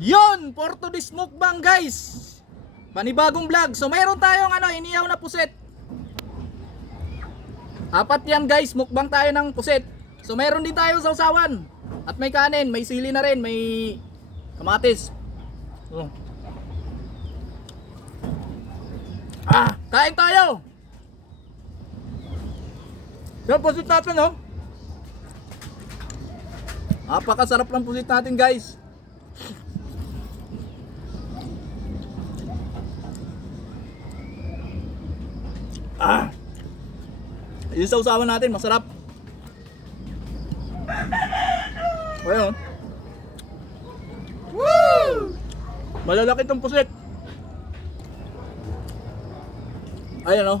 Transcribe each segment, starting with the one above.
Yon, for today's mukbang guys. Panibagong vlog. So mayroon tayong inihaw na puset. Apat yan guys, mukbang tayo ng puset. So mayroon din tayo sausawan. At may kanin, may sili na rin, may kamatis. Oh. Kain tayo. Yung pusit natin, oh. Napakasarap ng pusit natin guys. Yung sausawan natin, masarap. Ayun. Woo! Malalaki itong pusit. Ayun, oh.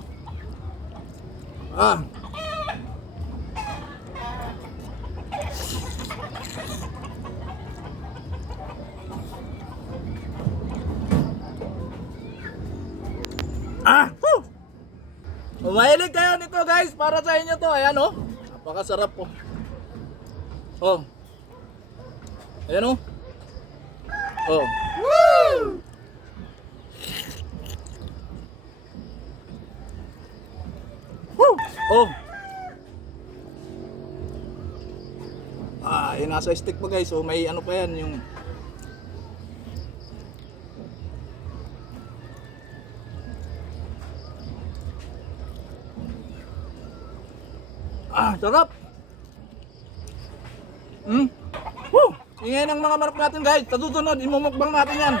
Woo! Mahilig kayo nito guys, para sa inyo to. Ayan, oh. Napakasarap po. Oh. Ayan, oh. Oh. Woo! Woo! Oh. Yung nasa stick pa guys. So may ano pa yan yung sarap. Woo! Ingay ng mga manok natin guys. Sa susunod, imumukbang natin yan.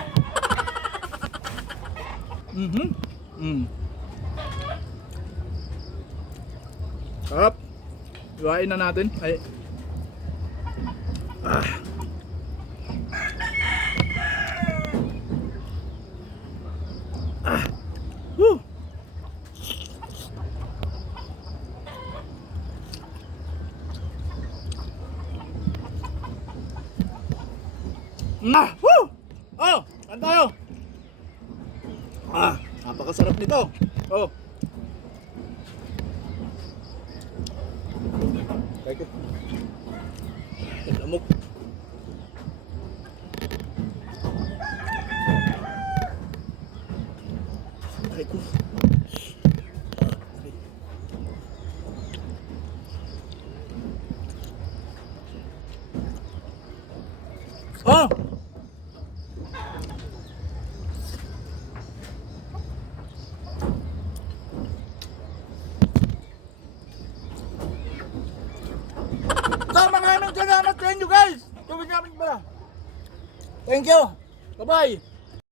Sarap. Iwain na natin. Ay. Woo! Woo! Oh, saan tayo? Napakasarap nito. Oh. Kaya lamok. Kaya ko. Oh! Maraming salamat sa inyo guys. Tubig namin pala. Thank you. Bye-bye.